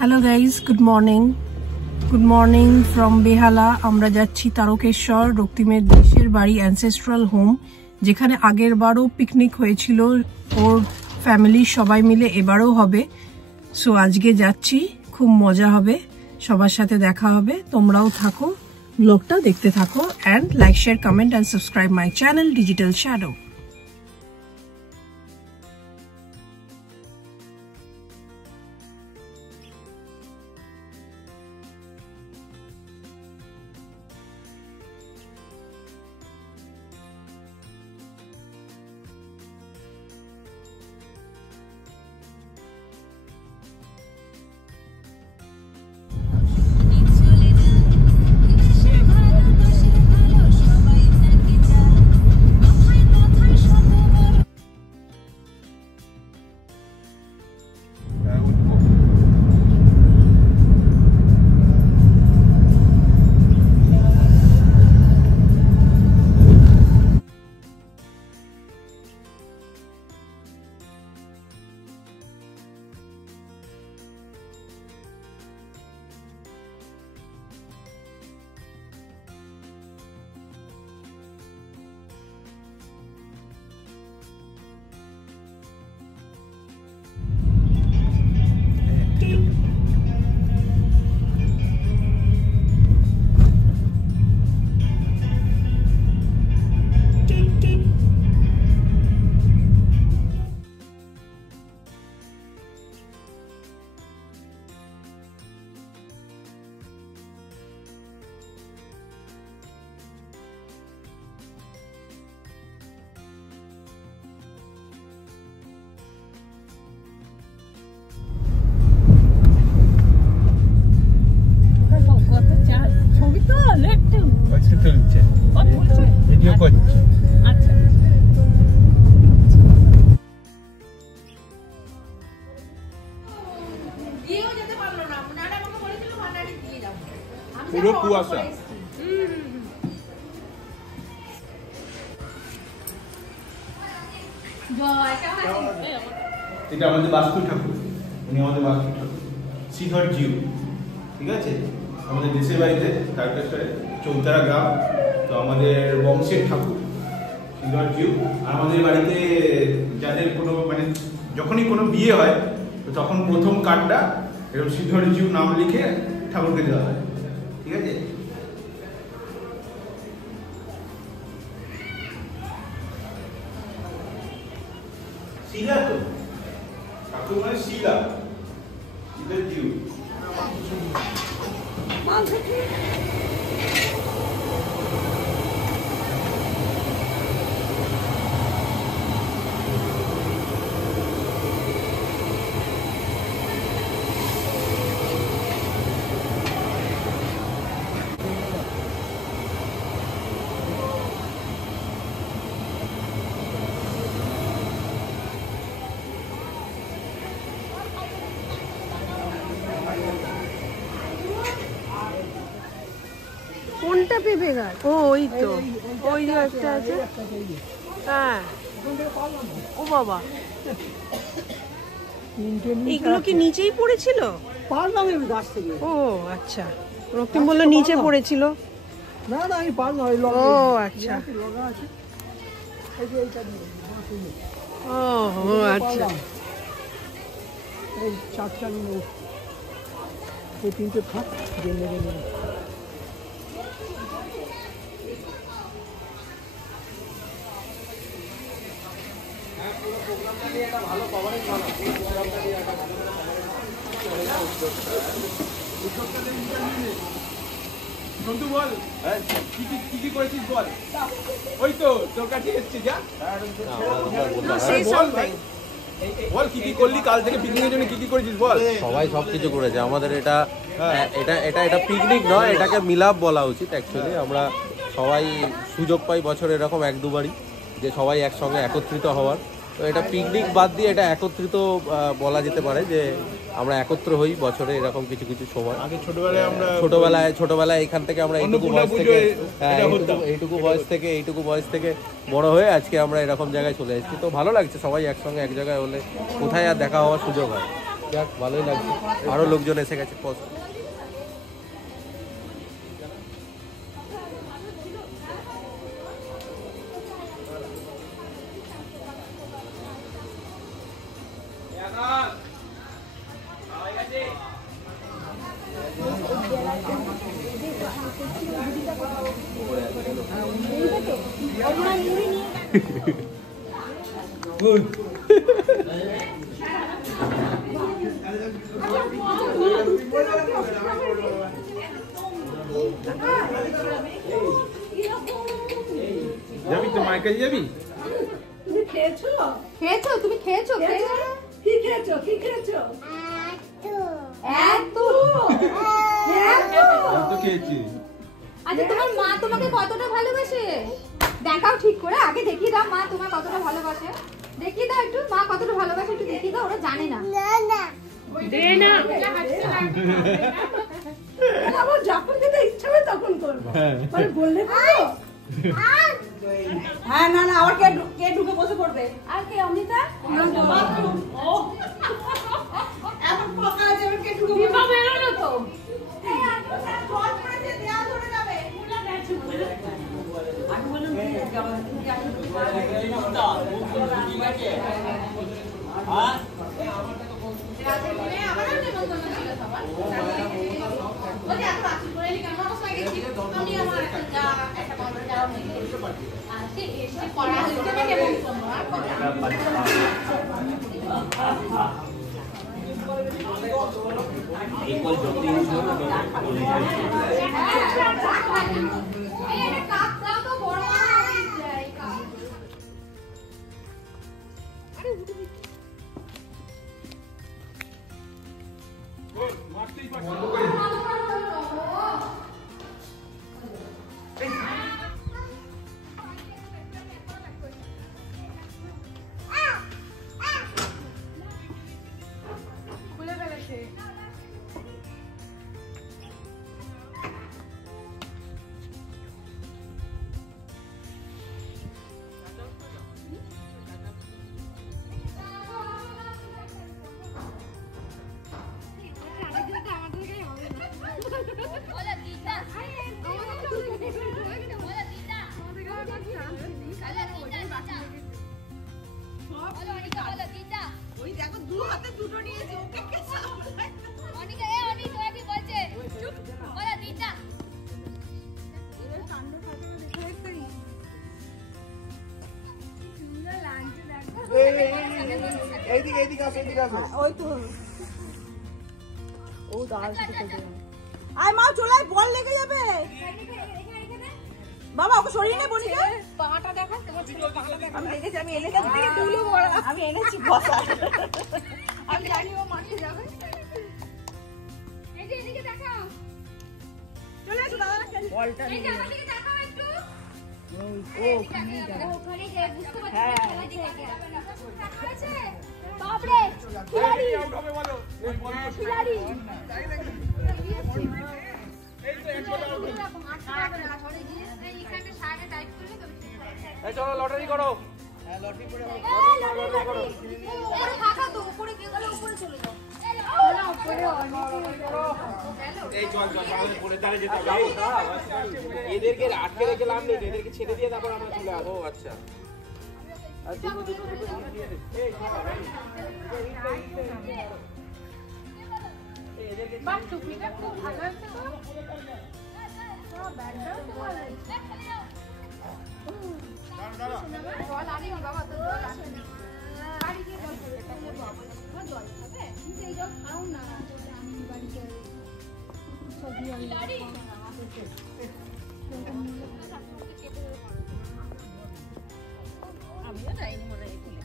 Hello guys, good morning from Behala. আমরা যাচ্ছি তারকেশ্বর, রক্তিমের দেশের বাড়ি, অ্যানসেস্ট্রাল হোম, যেখানে আগের বারও পিকনিক হয়েছিল ওর ফ্যামিলির সবাই মিলে, এবারও হবে। সো আজকে যাচ্ছি, খুব মজা হবে, সবার সাথে দেখা হবে। তোমরাও থাকো, ব্লগটা দেখতে থাকো, and like, share, comment and subscribe my channel digital shadow. পুরো কুয়াশা। এটা আমাদের বাস্তু ঠাকুর, উনি আমাদের বাস্তু ঠাকুর, শ্রীধর জিউ। ঠিক আছে, আমাদের দেশের বাড়িতে তারকেশ্বরে চৌতারা গ্রাম, তো আমাদের বংশের ঠাকুর শ্রীধর জিউ। আর আমাদের বাড়িতে যাদের কোনো মানে যখনই কোনো বিয়ে হয় তো তখন প্রথম কার্ডটা এরকম শ্রীধর জিউ নাম লিখে ঠাকুরকে দেওয়া হয়। ঠিক আছে, শিলা তো ঠাকুর মানে শিলা, শ্রীধর জিউ। কোনটা পেঁপে গাছ? ও ওই তো, ওই গাছটা আছে। হ্যাঁ, ও বাবা, এগুলো কি নিচেই পড়েছিল? ও আচ্ছা, রক্তিম বললো নিচে পড়েছিল। না না, আমি পারলাম। ও আচ্ছা, ও আচ্ছা। এই চারটা এই তিনটে থাক, জেনে গেলে ভালো কভারেজ ভালো। বন্ধু বল, কি কি করেছিস বল। ওই তো তোর কাছে এসছে, যা বল কি কি করলি কাল থেকে পিকনিকের জন্য, কি কি করেছিস বল। সবাই সবকিছু করেছে আমাদের। এটা এটা এটা এটা পিকনিক নয়, এটাকে মিলাপ বলা উচিত অ্যাকচুয়ালি। আমরা সবাই সুযোগ পাই বছরে এরকম এক দুবারই যে সবাই একসঙ্গে একত্রিত হওয়ার। তো এটা পিকনিক বাদ দিয়ে এটা একত্রিত বলা যেতে পারে, যে আমরা একত্র হই বছরে এরকম কিছু কিছু সময়। আগে ছোটবেলায় আমরা ছোটবেলায় এখান থেকে আমরা এইটুকু বয়স থেকে বড় হয়ে আজকে আমরা এরকম জায়গায় চলে এসেছি। তো ভালো লাগছে সবাই একসঙ্গে এক জায়গায় হলে, কোথায় আর দেখা হওয়ার সুযোগ হয়। যাক ভালোই লাগছে, আরো লোকজন এসে গেছে। যাবি তো মায়ের কাছে যাবি? তুমি খেয়েছো? খেয়েছো? তুমি খেয়েছো? কি খেয়েছো? কি খেয়েছো? এত তো খেয়েছি। আচ্ছা তোমার মা তোমাকে কতটা ভালোবাসে দেখাও ঠিক করে, আগে দেখিয়ে দাও মা তোমার কতটা ভালোবাসে, দেখিয়ে দাও একটু মা কতটা ভালোবাসে, একটু দেখিয়ে দাও, ওরা জানে না। দে না। আমার যখন যেটা ইচ্ছা হবে তখন করবো, মানে বললে করবো। হ্যাঁ না না, আবার কে ঢুকে বসে পড়বে? আর কে অমৃতা? এখন ফাঁকা আছে, এবার কে ঢুকে দীপা বেরোলো তো। জল পড়েছে, দেওয়া ধরে যাবে। আমি বললাম ওই দেখো দু হাতে দুটো নিয়েছে, ওকে কে সামলায়? অনিকা অনিক কি বলছে? চুপ বলা দিদা। এর কাণ্ড খাতে দেখে রাখতেই। তুমিও লাঞ্চে দেখো। এইদিকে আসো। ওই তো ও দাঁড়া আয় মা, চলে আয়, বল লেগে যাবে। বাবা ওকে সরিয়ে নে, বনিকে পাটা দেখা, তোমার ছেলে পাটা দেখা। আমি দেখেছি, আমি এনেছি থেকে তুলো বড়, আমি এনেছি বসা। আমি জানি ও মাঠে যাবে। এই যে এদিকে দেখাও। চলে আসো দাদা, বলটা এই যে আমাদেরকে দেখাও একটু। ওখানে যে বুঝতে পারছি হ্যাঁ। দেখা হয়েছে? বাপরে খিলাড়ি খিলাড়ি চলো লটারি করো। ফাঁকা তো, উপরে গিয়ে গেলে উপরে চলে যাও। এদেরকে আটকে রেখে লাভ নেই, এদেরকে ছেড়ে দিয়ে তারপর আমরা চলে আসবো। আচ্ছা বাহ, টুপিটা খুব ভালো আছে তো। ব্যাগটাও তো ভালো আছে। জল আনিনি বাবা, তো জল আনিনি। বাড়ি গিয়ে জল খাবে, তোমার জল খাবে? কিন্তু এই জল খাও না, আমি বাড়িতে সবজি আনি। আমিও যাইনি মনে হয় খুলে।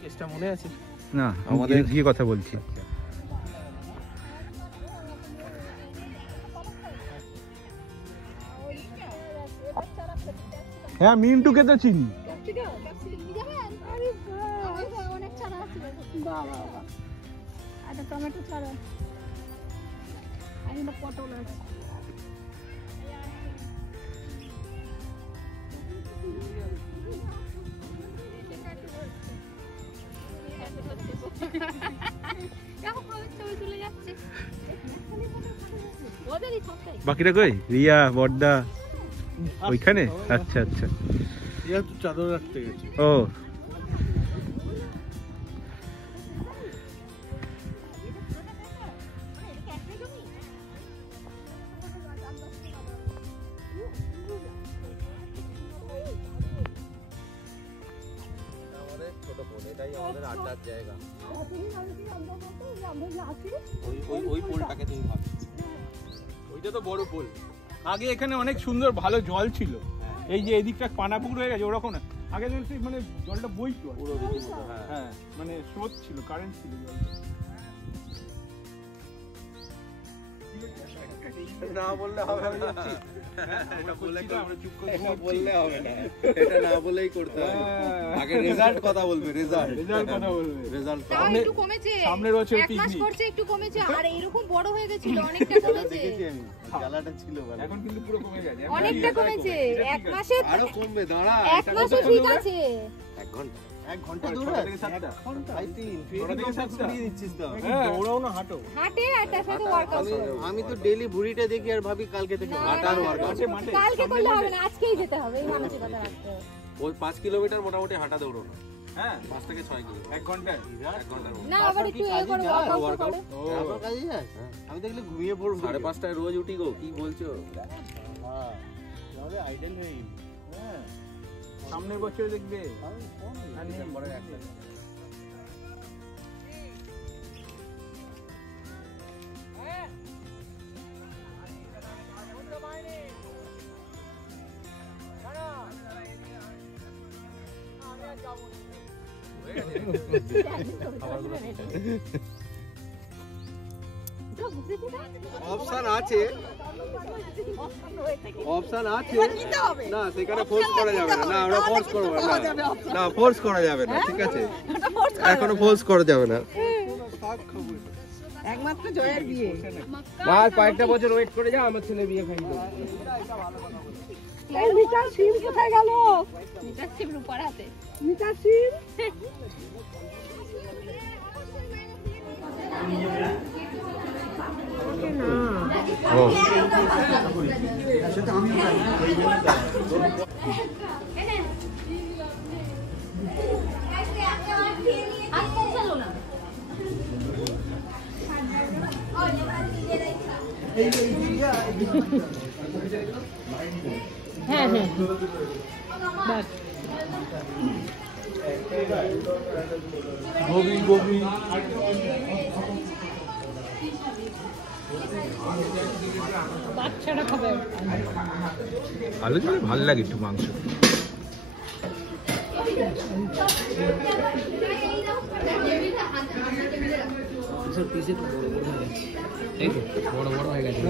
কেসটা মনে আছে? না, আমাদের গিয়ে কথা বলছি। হ্যাঁ, মিন্টুকে তো চিনি। বাবা একটা টমেটো ছাড়া আর পটল আছে। বাকিটা কই? রিয়া, বড়দা ওইখানে? আচ্ছা আচ্ছা, রিয়া তো চাদর রাখতে গেছে। ও এটাই আমাদের আড্ডার জায়গা। ওই পোলটাকে তুমি ভাবছো, ওইটা তো বড় পোল। আগে এখানে অনেক সুন্দর ভালো জল ছিল, এই যে এদিকটা পানাপুকুর হয়ে গেছে ওরকম না। আগে মানে জলটা বইতো পুরো রীতিমতো। হ্যাঁ, মানে স্রোত ছিল, কারেন্ট ছিল জল। না বললে হবে না, এটা বললে হবে না, এটা না বলেই করতে হবে। আগে রেজাল্ট কথা বলবে, রেজাল্ট কথা বলবে। রেজাল্ট তাও একটু কমেছে, সামনের বছর 1 মাস করছে একটু কমেছে, আর এরকম বড় হয়ে গেছিল অনেকটা কমেছে। দেখেছি আমি, জ্বালাটা ছিল ভালো। এখন কিন্তু পুরো কমে গেছে, অনেকটা কমেছে। 1 মাসে আরো কমবে, দাঁড়া। 1 মাসে ঠিক আছে। 1 ঘন্টা দৌড় থেকে 7টা দিচ্ছিস তো। দৌড়াও না, হাঁটো। হাঁটে আর তার সাথে ওয়ার্কআউট। আমি তো ডেইলি ভুঁড়িটা দেখি আর ভাবি কালকে থেকে হাঁটার ওয়ার্কআউট। কালকে করলে হবে না, আজকেই যেতে হবে, এই মানসিকতা রাখতে হবে। ওই 5 কিলোমিটার মোটামুটি হাঁটা দৌড়ো না। হ্যাঁ, 5 থেকে 6 কিলো 1 ঘন্টায়। 1 ঘন্টার মধ্যে। না আবার একটু এ করে ওয়ার্কআউট করে। আমার কাজে যায়। আমি দেখলে ঘুমিয়ে পড়ব। 5:30টায় রোজ উঠি গো, কি বলছো? হ্যাঁ, তাহলে আইডল হয়ে গেল। হ্যাঁ, সামনের বছর দেখবে। আর নেই পরে একটা অপশন আছে, অপশন আছে না, সেখানে ফোর্স করা যাবে না। না, আমরা ফোর্স করব না, না ফোর্স করা যাবে না, ঠিক আছে? এখনো ফোর্স করা যাবে না। একমাত্র জয়ের বিয়ে। মা কয়েকটা বছর ওয়েট করে যাও, আমার ছেলে বিয়ে ফাইন করবে। এই মিটার সিম কোথায় গেল? মিটার সিম রূপার হাতে। মিটার সিম হ্যাঁ হ্যাঁ গোবি গোবি বাচ্চারা খাবে। ভালো ছিল, ভালো লাগে একটু মাংস। বড় বড় হয়ে গেছে।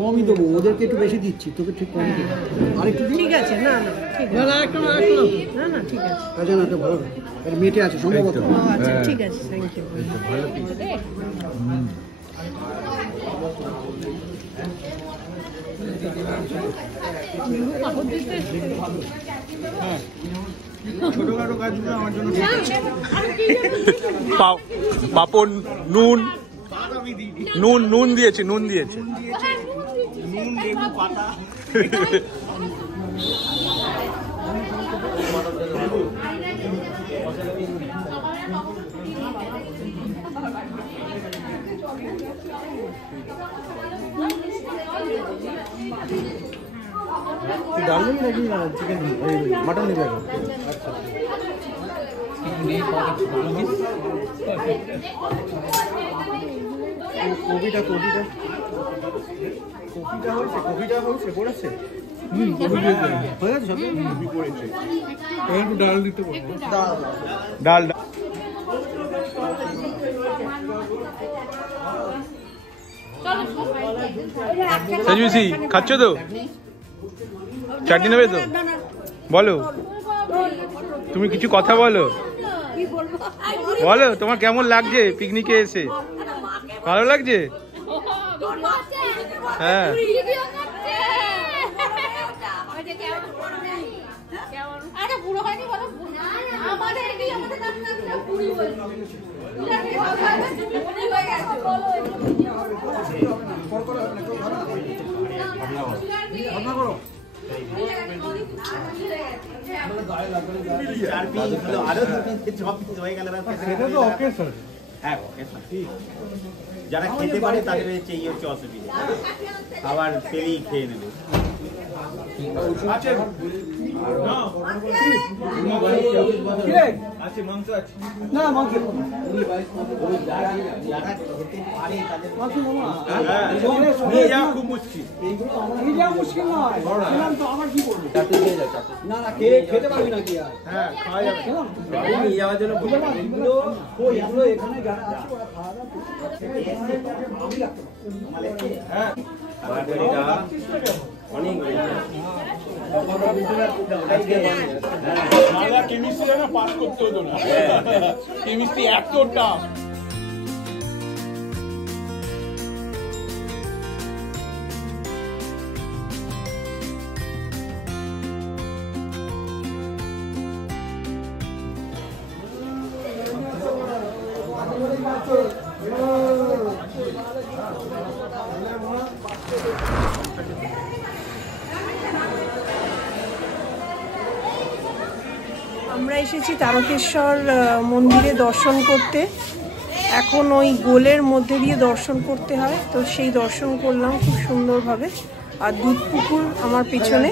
কমই দেবো, ওদেরকে একটু বেশি দিচ্ছি, তোকে ঠিক কমই দেবো। আরেকটু ঠিক আছে, না না ঠিক আছে, না না ঠিক আছে। আচ্ছা, না, ভালো মেটে আছে সম্ভবত। আচ্ছা ঠিক আছে, থ্যাংক ইউ। ছোটখাটো কাজগুলো আমার জন্য পাপন নুন নুন নুন দিয়েছে, নুন দিয়েছে। নুন, লেবু পাতা। ডাল নেবি নাকি চিকেন, মাটন নেবে? কপিটা কপিটা কপিটা হয়েছে, কপিটা হয়েছে, পড়েছে। হয়ে গেছে সব পড়েছে। একটু ডাল দিতে পারবো। ডাল সঞ্জুসি খাচ্ছ তো? চাটনি নেবে তো? বলো, তুমি কিছু কথা বলো। বলো তোমার কেমন লাগছে পিকনিকে এসে? ভালো লাগছে? হ্যাঁ। যারা খেতে পারে তাদের হচ্ছে এই হচ্ছে অসুবিধা, আবার পেলেই খেয়ে নেবে। খুব মুশকিল, খেতে পারবি না কি? হ্যাঁ, খাওয়া যাবে নিয়ে যাওয়ার জন্য এখানে যারা আছে ওরা খাওয়া দাওয়া অনেক কেমিস্ট্রি না পাস করতে হতো না, কেমিস্ট্রি এত টাফ। আমরা এসেছি তারকেশ্বর মন্দিরে দর্শন করতে। এখন ওই গোলের মধ্যে দিয়ে দর্শন করতে হয়, তো সেই দর্শন করলাম খুব সুন্দরভাবে। আর দুধ পুকুর আমার পিছনে,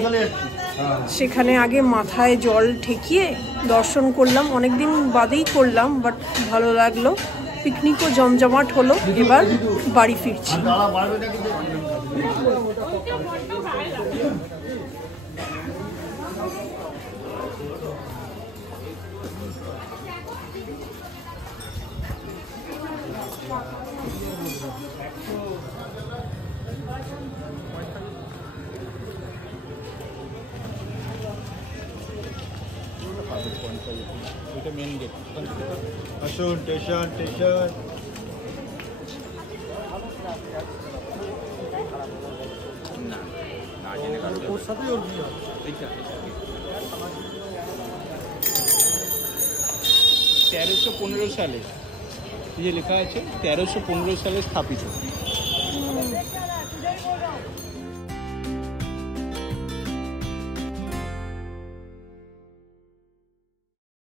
সেখানে আগে মাথায় জল ঠেকিয়ে দর্শন করলাম। অনেকদিন বাদেই করলাম, বাট ভালো লাগলো। পিকনিকও জমজমাট হলো। এবার বাড়ি ফিরছি। এটা মেন গেট। আসুন, স্টেশন স্টেশন। ওর সাথে ওর বিয়ে হবে। 1315 সালে, এই যে লেখা আছে 1315 সালে স্থাপিত।